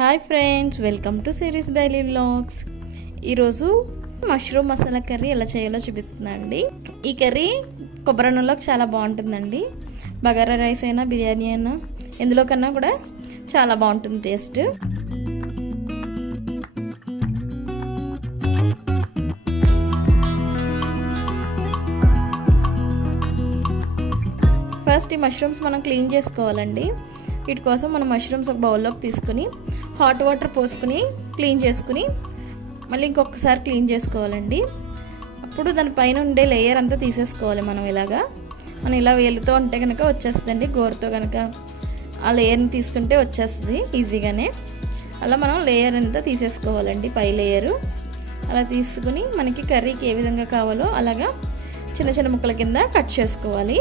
Hi friends, welcome to series daily vlogs. ఈరోజు mushroom masala curry ఎలా చేయాలో చూపిస్తున్నాను అండి. ఈ కర్రీ కొబ్బరి నూనెలోకి చాలా బాగుంటుందండి. బగారా రైస్ అయినా బిర్యానీ అయినా ఎందులో కన్నా కూడా చాలా బాగుంటుంది టేస్ట్. ఫస్ట్ ఈ మష్రూమ్స్ మనం క్లీన్ చేసుకోవాలండి. వీటి కోసం మనం మష్రూమ్స్ ఒక బౌల్లోకి తీసుకుని హాట్ వాటర్ పోసుకుని క్లీన్ చేసుకుని మళ్ళీ ఇంకొకసారి క్లీన్ చేసుకోవాలండి. అప్పుడు దానిపైన ఉండే లేయర్ అంతా తీసేసుకోవాలి. మనం ఇలా వేలుతో ఉంటే కనుక వచ్చేస్తుందండి. గోరుతో కనుక ఆ లేయర్ని తీస్తుంటే వచ్చేస్తుంది ఈజీగానే. అలా మనం లేయర్ అంతా తీసేసుకోవాలండి, పై లేయరు. అలా తీసుకుని మనకి కర్రీకి ఏ విధంగా కావాలో అలాగా చిన్న చిన్న ముక్కల కింద కట్ చేసుకోవాలి.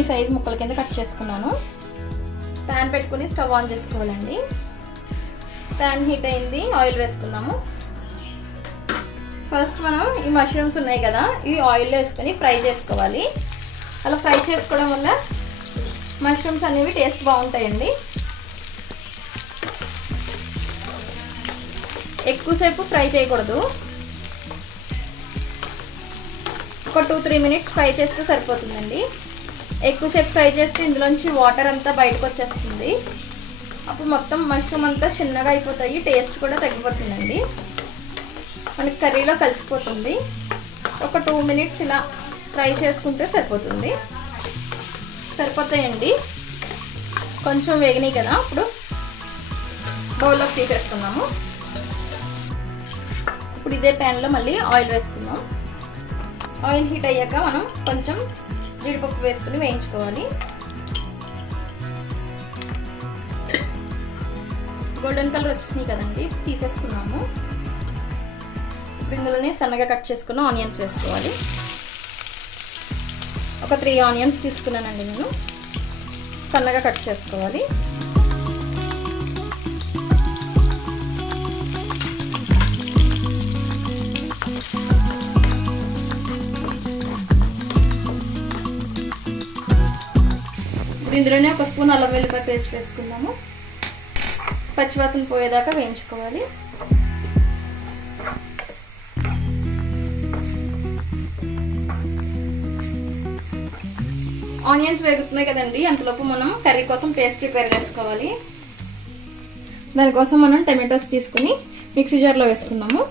ఈ సైజ్ ముక్కల కింద కట్ చేసుకున్నాను. ప్యాన్ పెట్టుకుని స్టవ్ ఆన్ చేసుకోవాలండి. ప్యాన్ హీట్ అయింది, ఆయిల్ వేసుకున్నాము. ఫస్ట్ మనం ఈ మష్రూమ్స్ ఉన్నాయి కదా, ఇవి ఆయిల్లో వేసుకొని ఫ్రై చేసుకోవాలి. అలా ఫ్రై చేసుకోవడం వల్ల మష్రూమ్స్ అనేవి టేస్ట్ బాగుంటాయండి. ఎక్కువసేపు ఫ్రై చేయకూడదు. ఒక 2-3 మినిట్స్ ఫ్రై చేస్తే సరిపోతుందండి. ఎక్కువసేపు ఫ్రై చేస్తే ఇందులోంచి వాటర్ అంతా బయటకు వచ్చేస్తుంది. అప్పుడు మొత్తం మష్రూమ్ అంతా చిన్నగా అయిపోతాయి, టేస్ట్ కూడా తగ్గిపోతుందండి. మనకి కర్రీలో కలిసిపోతుంది. ఒక 2 మినిట్స్ ఇలా ఫ్రై చేసుకుంటే సరిపోతాయండి. కొంచెం వేగినాయి కదా, అప్పుడు బౌల్లోకి తీసేసుకున్నాము. ఇప్పుడు ఇదే ప్యాన్లో మళ్ళీ ఆయిల్ వేసుకున్నాం. ఆయిల్ హీట్ అయ్యాక మనం కొంచెం జీడిపప్పు వేసుకుని వేయించుకోవాలి. గోల్డెన్ కలర్ వచ్చినాయి కదండి, తీసేసుకున్నాము. ఇప్పుడు ఇందులోనే సన్నగా కట్ చేసుకున్న ఆనియన్స్ వేసుకోవాలి. ఒక 3 ఆనియన్స్ తీసుకున్నానండి నేను. సన్నగా కట్ చేసుకోవాలి. ఇందులోనే ఒక స్పూన్ అల్లం వెల్లుల్లి పేస్ట్ వేసుకుందాము. పచ్చివాసన పోయేదాకా వేయించుకోవాలి. ఆనియన్స్ వేగుతున్నాయి కదండి, అంతలోపు మనం కర్రీ కోసం పేస్ట్ ప్రిపేర్ చేసుకోవాలి. దానికోసం మనం టమాటోస్ తీసుకుని మిక్సీ జార్లో వేసుకున్నాము.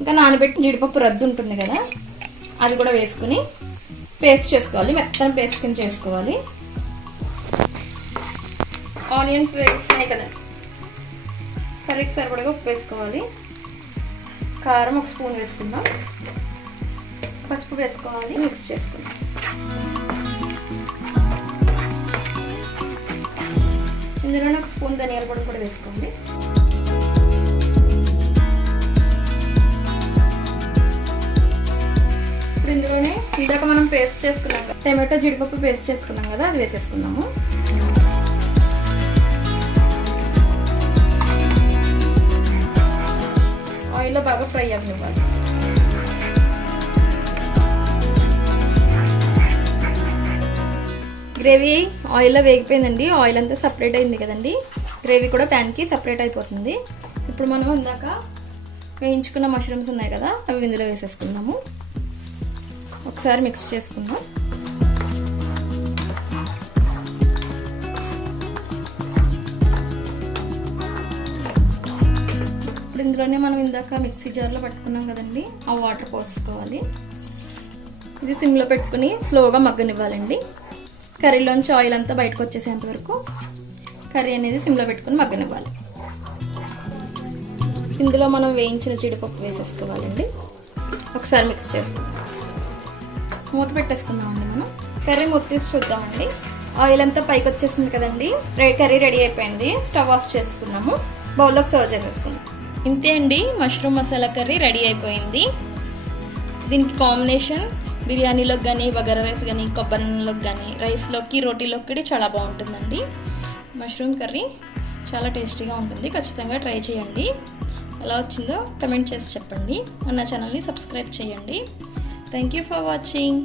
ఇంకా నానబెట్టి జీడిపప్పు రద్దు ఉంటుంది కదా, అది కూడా వేసుకుని పేస్ట్ చేసుకోవాలి. మెత్తని పేస్ట్ కింద చేసుకోవాలి. ఆనియన్స్ వేస్తున్నాయి కదండి, కర్రీకి సరిపడగా ఉప్పు వేసుకోవాలి. కారం ఒక స్పూన్ వేసుకుందాం. పసుపు వేసుకోవాలి, మిక్స్ చేసుకుందాం. ఇందులోనే ఒక స్పూన్ ధనియాల పొడి కూడా వేసుకోండి. ఇప్పుడు ఇందులోనే ఇందాక మనం పేస్ట్ చేసుకున్నాం కదా, టమాటో జీడిపప్పు పేస్ట్ చేసుకున్నాం కదా, అది వేసేసుకున్నాము. ఆయిల్లో బాగా ఫ్రై అవ్వాలి. గ్రేవీ ఆయిల్లో వేగిపోయిందండి. ఆయిల్ అంతా సపరేట్ అయింది కదండి, గ్రేవీ కూడా ప్యాన్కి సపరేట్ అయిపోతుంది. ఇప్పుడు మనం ఇందాక వేయించుకున్న మష్రూమ్స్ ఉన్నాయి కదా, అవి ఇందులో వేసేసుకుందాము. ఒకసారి మిక్స్ చేసుకుందాం. ఇప్పుడు ఇందులోనే మనం ఇందాక మిక్సీ జార్లో పట్టుకున్నాం కదండి, ఆ వాటర్ పోసుకోవాలి. ఇది సిమ్లో పెట్టుకుని స్లోగా మగ్గనివ్వాలండి. కర్రీలోంచి ఆయిల్ అంతా బయటకు వచ్చేసేంత వరకు కర్రీ అనేది సిమ్లో పెట్టుకుని మగ్గనివ్వాలి. ఇందులో మనం వేయించిన జీడిపప్పు వేసేసుకోవాలండి. ఒకసారి మిక్స్ చేసుకుందాం. మూత పెట్టేసుకుందామండి. మనం కర్రీ మూత తీసి చూద్దామండి. ఆయిల్ అంతా పైకి వచ్చేసింది కదండి, కర్రీ రెడీ అయిపోయింది. స్టవ్ ఆఫ్ చేసుకున్నాము. బౌల్లోకి సర్వ్ చేసేసుకుందాం. ఇంతే అండి, మష్రూమ్ మసాలా కర్రీ రెడీ అయిపోయింది. దీనికి కాంబినేషన్ బిర్యానీలోకి కానీ, బగారా రైస్ కానీ, కొబ్బరి నూనెలోకి కానీ, రైస్లోకి, రోటీలోకి చాలా బాగుంటుందండి. మష్రూమ్ కర్రీ చాలా టేస్టీగా ఉంటుంది. ఖచ్చితంగా ట్రై చేయండి. ఎలా వచ్చిందో కమెంట్ చేసి చెప్పండి. నా ఛానల్ని సబ్స్క్రైబ్ చేయండి. Thank you for watching.